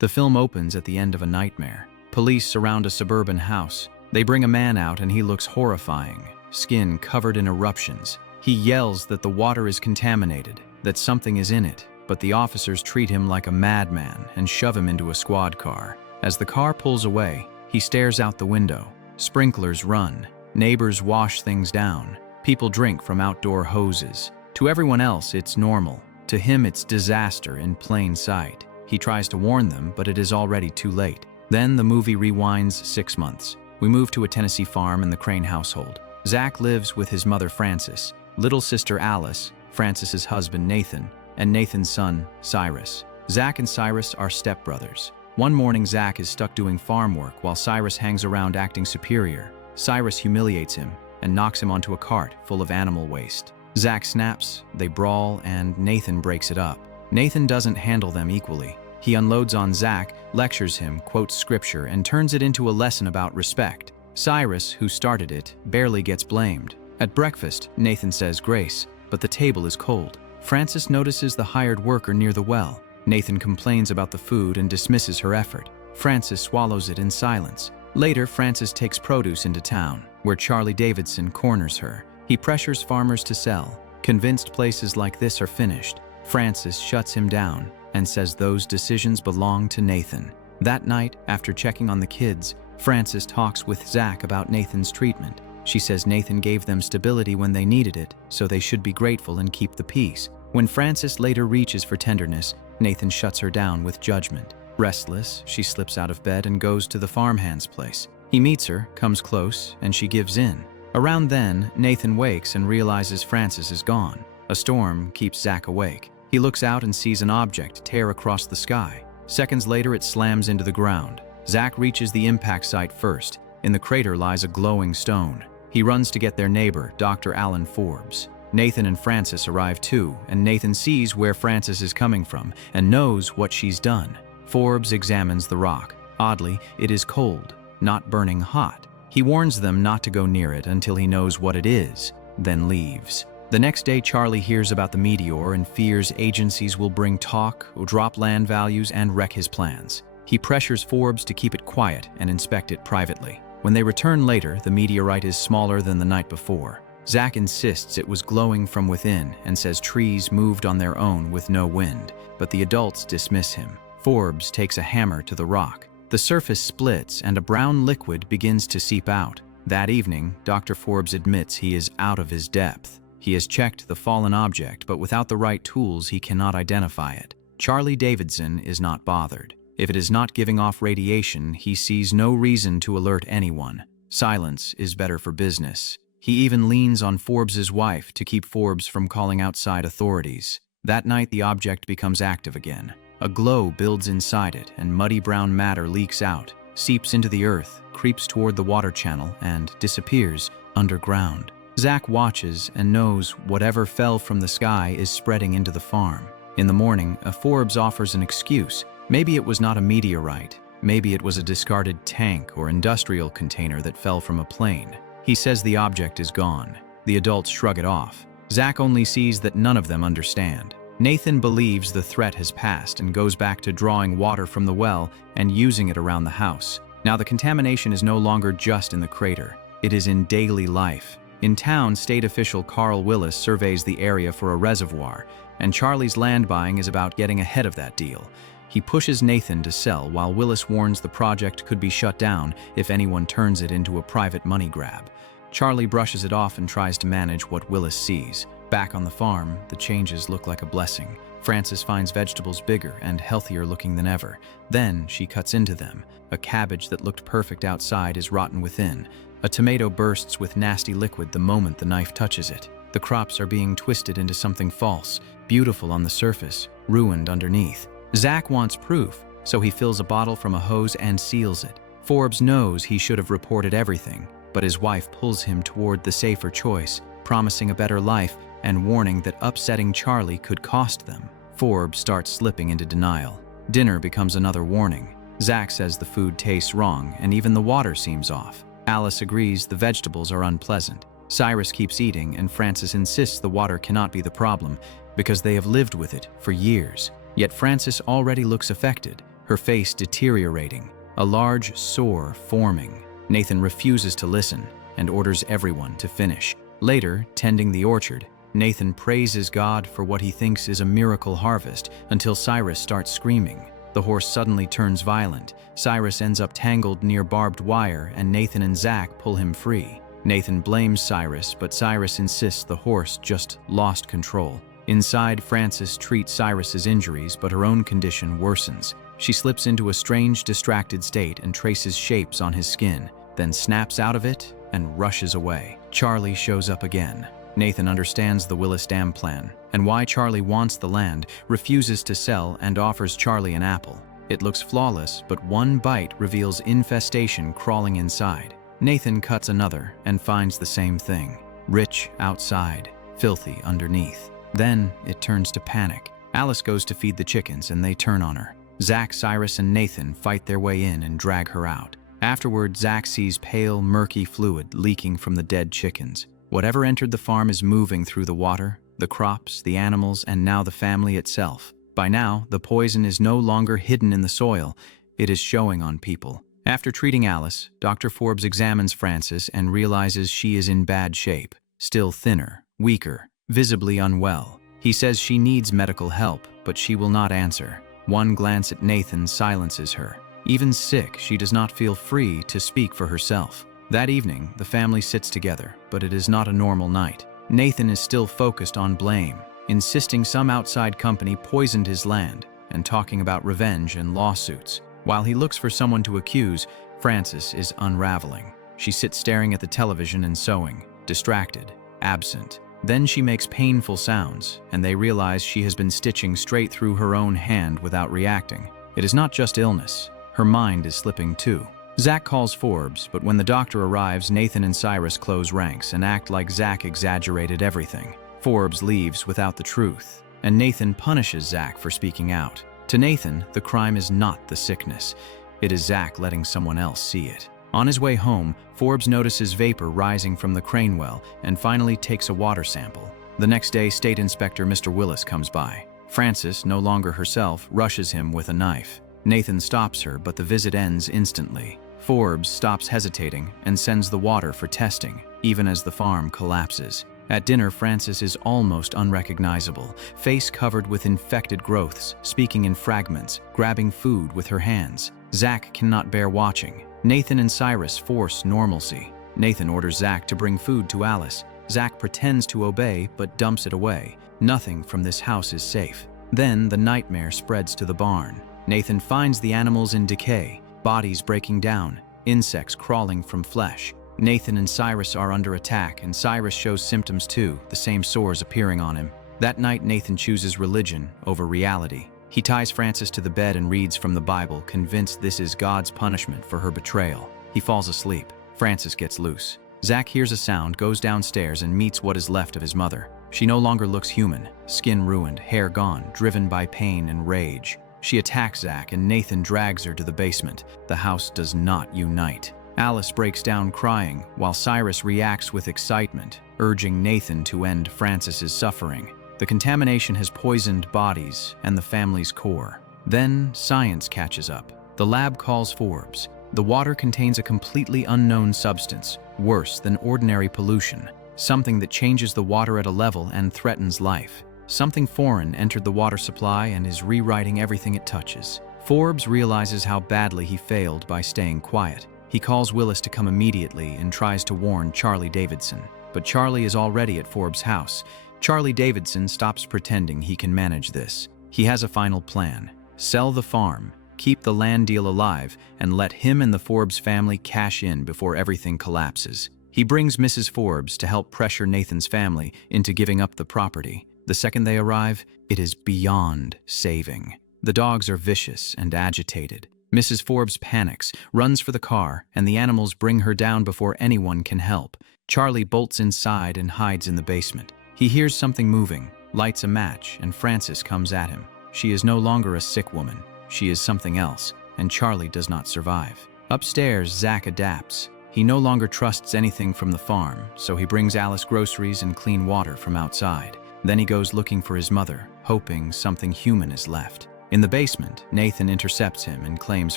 The film opens at the end of a nightmare. Police surround a suburban house. They bring a man out and he looks horrifying, skin covered in eruptions. He yells that the water is contaminated, that something is in it, but the officers treat him like a madman and shove him into a squad car. As the car pulls away, he stares out the window. Sprinklers run. Neighbors wash things down. People drink from outdoor hoses. To everyone else, it's normal. To him, it's disaster in plain sight. He tries to warn them, but it is already too late. Then the movie rewinds 6 months. We move to a Tennessee farm in the Crane household. Zach lives with his mother Frances, little sister Alice, Frances's husband Nathan, and Nathan's son Cyrus. Zach and Cyrus are stepbrothers. One morning, Zach is stuck doing farm work while Cyrus hangs around acting superior. Cyrus humiliates him and knocks him onto a cart full of animal waste. Zach snaps, they brawl, and Nathan breaks it up. Nathan doesn't handle them equally. He unloads on Zach, lectures him, quotes scripture, and turns it into a lesson about respect. Cyrus, who started it, barely gets blamed. At breakfast, Nathan says grace, but the table is cold. Frances notices the hired worker near the well. Nathan complains about the food and dismisses her effort. Frances swallows it in silence. Later, Frances takes produce into town, where Charlie Davidson corners her. He pressures farmers to sell. Convinced places like this are finished, Frances shuts him down and says those decisions belong to Nathan. That night, after checking on the kids, Frances talks with Zach about Nathan's treatment. She says Nathan gave them stability when they needed it, so they should be grateful and keep the peace. When Frances later reaches for tenderness, Nathan shuts her down with judgment. Restless, she slips out of bed and goes to the farmhand's place. He meets her, comes close, and she gives in. Around then, Nathan wakes and realizes Frances is gone. A storm keeps Zach awake. He looks out and sees an object tear across the sky. Seconds later, it slams into the ground. Zach reaches the impact site first. In the crater lies a glowing stone. He runs to get their neighbor, Dr. Alan Forbes. Nathan and Frances arrive too, and Nathan sees where Frances is coming from and knows what she's done. Forbes examines the rock. Oddly, it is cold, not burning hot. He warns them not to go near it until he knows what it is, then leaves. The next day, Charlie hears about the meteor and fears agencies will bring talk, drop land values, and wreck his plans. He pressures Forbes to keep it quiet and inspect it privately. When they return later, the meteorite is smaller than the night before. Zach insists it was glowing from within and says trees moved on their own with no wind, but the adults dismiss him. Forbes takes a hammer to the rock. The surface splits and a brown liquid begins to seep out. That evening, Dr. Forbes admits he is out of his depth. He has checked the fallen object, but without the right tools, he cannot identify it. Charlie Davidson is not bothered. If it is not giving off radiation, he sees no reason to alert anyone. Silence is better for business. He even leans on Forbes's wife to keep Forbes from calling outside authorities. That night, the object becomes active again. A glow builds inside it, and muddy brown matter leaks out, seeps into the earth, creeps toward the water channel, and disappears underground. Zach watches and knows whatever fell from the sky is spreading into the farm. In the morning, Forbes offers an excuse. Maybe it was not a meteorite. Maybe it was a discarded tank or industrial container that fell from a plane. He says the object is gone. The adults shrug it off. Zach only sees that none of them understand. Nathan believes the threat has passed and goes back to drawing water from the well and using it around the house. Now the contamination is no longer just in the crater. It is in daily life. In town, state official Carl Willis surveys the area for a reservoir, and Charlie's land buying is about getting ahead of that deal. He pushes Nathan to sell while Willis warns the project could be shut down if anyone turns it into a private money grab. Charlie brushes it off and tries to manage what Willis sees. Back on the farm, the changes look like a blessing. Frances finds vegetables bigger and healthier looking than ever. Then she cuts into them. A cabbage that looked perfect outside is rotten within. A tomato bursts with nasty liquid the moment the knife touches it. The crops are being twisted into something false, beautiful on the surface, ruined underneath. Zach wants proof, so he fills a bottle from a hose and seals it. Forbes knows he should have reported everything, but his wife pulls him toward the safer choice, promising a better life and warning that upsetting Charlie could cost them. Forbes starts slipping into denial. Dinner becomes another warning. Zach says the food tastes wrong and even the water seems off. Alice agrees the vegetables are unpleasant. Cyrus keeps eating and Frances insists the water cannot be the problem because they have lived with it for years. Yet Frances already looks affected. her face deteriorating, a large sore forming. Nathan refuses to listen and orders everyone to finish. Later, tending the orchard, Nathan praises God for what he thinks is a miracle harvest until Cyrus starts screaming. The horse suddenly turns violent. Cyrus ends up tangled near barbed wire and Nathan and Zach pull him free. Nathan blames Cyrus, but Cyrus insists the horse just lost control. Inside, Frances treats Cyrus's injuries, but her own condition worsens. She slips into a strange, distracted state and traces shapes on his skin, then snaps out of it and rushes away. Charlie shows up again. Nathan understands the Willis Dam plan and why Charlie wants the land, refuses to sell, and offers Charlie an apple. It looks flawless, but one bite reveals infestation crawling inside. Nathan cuts another and finds the same thing. Rich outside, filthy underneath. Then it turns to panic. Alice goes to feed the chickens and they turn on her. Zach, Cyrus, and Nathan fight their way in and drag her out. Afterward, Zach sees pale, murky fluid leaking from the dead chickens. Whatever entered the farm is moving through the water, the crops, the animals, and now the family itself. By now, the poison is no longer hidden in the soil. It is showing on people. After treating Alice, Dr. Forbes examines Frances and realizes she is in bad shape, still thinner, weaker, visibly unwell. He says she needs medical help, but she will not answer. One glance at Nathan silences her. Even sick, she does not feel free to speak for herself. That evening, the family sits together, but it is not a normal night. Nathan is still focused on blame, insisting some outside company poisoned his land, and talking about revenge and lawsuits. While he looks for someone to accuse, Frances is unraveling. She sits staring at the television and sewing, distracted, absent. Then she makes painful sounds, and they realize she has been stitching straight through her own hand without reacting. It is not just illness. Her mind is slipping too. Zach calls Forbes, but when the doctor arrives, Nathan and Cyrus close ranks and act like Zach exaggerated everything. Forbes leaves without the truth, and Nathan punishes Zach for speaking out. To Nathan, the crime is not the sickness. It is Zach letting someone else see it. On his way home, Forbes notices vapor rising from the crane well and finally takes a water sample. The next day, State Inspector Mr. Willis comes by. Frances, no longer herself, rushes him with a knife. Nathan stops her, but the visit ends instantly. Forbes stops hesitating and sends the water for testing, even as the farm collapses. At dinner, Frances is almost unrecognizable, face covered with infected growths, speaking in fragments, grabbing food with her hands. Zach cannot bear watching. Nathan and Cyrus force normalcy. Nathan orders Zach to bring food to Alice. Zach pretends to obey, but dumps it away. Nothing from this house is safe. Then the nightmare spreads to the barn. Nathan finds the animals in decay, bodies breaking down, insects crawling from flesh. Nathan and Cyrus are under attack, and Cyrus shows symptoms too, the same sores appearing on him. That night, Nathan chooses religion over reality. He ties Frances to the bed and reads from the Bible, convinced this is God's punishment for her betrayal. He falls asleep. Frances gets loose. Zach hears a sound, goes downstairs, and meets what is left of his mother. She no longer looks human, skin ruined, hair gone, driven by pain and rage. She attacks Zach, and Nathan drags her to the basement. The house does not unite. Alice breaks down crying, while Cyrus reacts with excitement, urging Nathan to end Frances's suffering. The contamination has poisoned bodies and the family's core. Then science catches up. The lab calls Forbes. The water contains a completely unknown substance, worse than ordinary pollution, something that changes the water at a level and threatens life. Something foreign entered the water supply and is rewriting everything it touches. Forbes realizes how badly he failed by staying quiet. He calls Willis to come immediately and tries to warn Charlie Davidson. But Charlie is already at Forbes' house. Charlie Davidson stops pretending he can manage this. He has a final plan. Sell the farm, keep the land deal alive, and let him and the Forbes family cash in before everything collapses. He brings Mrs. Forbes to help pressure Nathan's family into giving up the property. The second they arrive, it is beyond saving. The dogs are vicious and agitated. Mrs. Forbes panics, runs for the car, and the animals bring her down before anyone can help. Charlie bolts inside and hides in the basement. He hears something moving, lights a match, and Frances comes at him. She is no longer a sick woman. She is something else, and Charlie does not survive. Upstairs, Zach adapts. He no longer trusts anything from the farm, so he brings Alice groceries and clean water from outside. Then he goes looking for his mother, hoping something human is left. In the basement, Nathan intercepts him and claims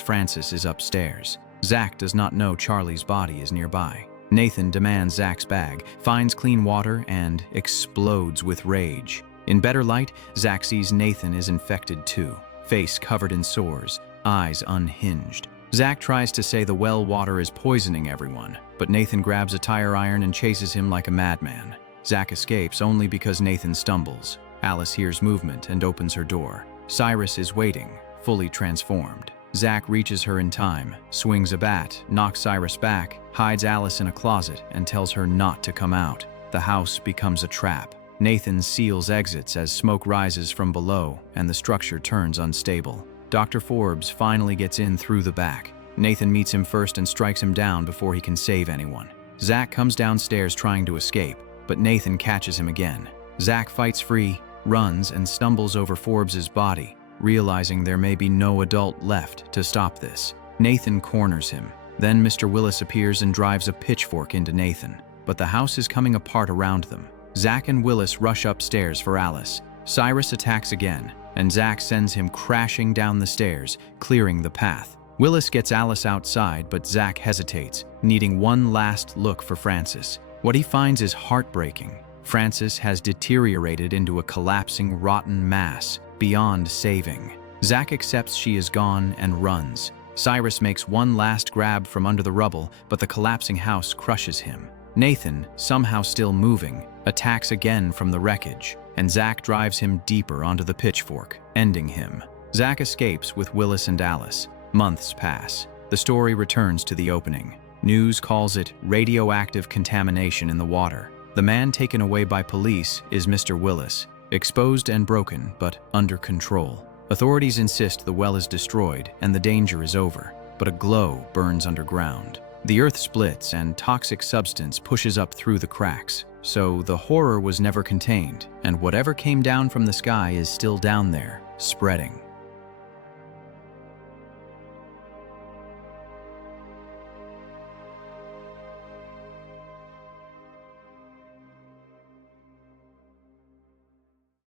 Francis is upstairs. Zach does not know Charlie's body is nearby. Nathan demands Zach's bag, finds clean water, and explodes with rage. In better light, Zach sees Nathan is infected too, face covered in sores, eyes unhinged. Zach tries to say the well water is poisoning everyone, but Nathan grabs a tire iron and chases him like a madman. Zach escapes only because Nathan stumbles. Alice hears movement and opens her door. Cyrus is waiting, fully transformed. Zach reaches her in time, swings a bat, knocks Cyrus back, hides Alice in a closet, and tells her not to come out. The house becomes a trap. Nathan seals exits as smoke rises from below and the structure turns unstable. Dr. Forbes finally gets in through the back. Nathan meets him first and strikes him down before he can save anyone. Zach comes downstairs trying to escape, but Nathan catches him again. Zach fights free, runs, and stumbles over Forbes's body, realizing there may be no adult left to stop this. Nathan corners him. Then Mr. Willis appears and drives a pitchfork into Nathan, but the house is coming apart around them. Zach and Willis rush upstairs for Alice. Cyrus attacks again, and Zach sends him crashing down the stairs, clearing the path. Willis gets Alice outside, but Zach hesitates, needing one last look for Francis. What he finds is heartbreaking. Francis has deteriorated into a collapsing, rotten mass, beyond saving. Zach accepts she is gone and runs. Cyrus makes one last grab from under the rubble, but the collapsing house crushes him. Nathan, somehow still moving, attacks again from the wreckage, and Zach drives him deeper onto the pitchfork, ending him. Zach escapes with Willis and Alice. Months pass. The story returns to the opening. News calls it radioactive contamination in the water. The man taken away by police is Mr. Willis, exposed and broken, but under control. Authorities insist the well is destroyed and the danger is over, but a glow burns underground. The earth splits and toxic substance pushes up through the cracks. So the horror was never contained, and whatever came down from the sky is still down there, spreading.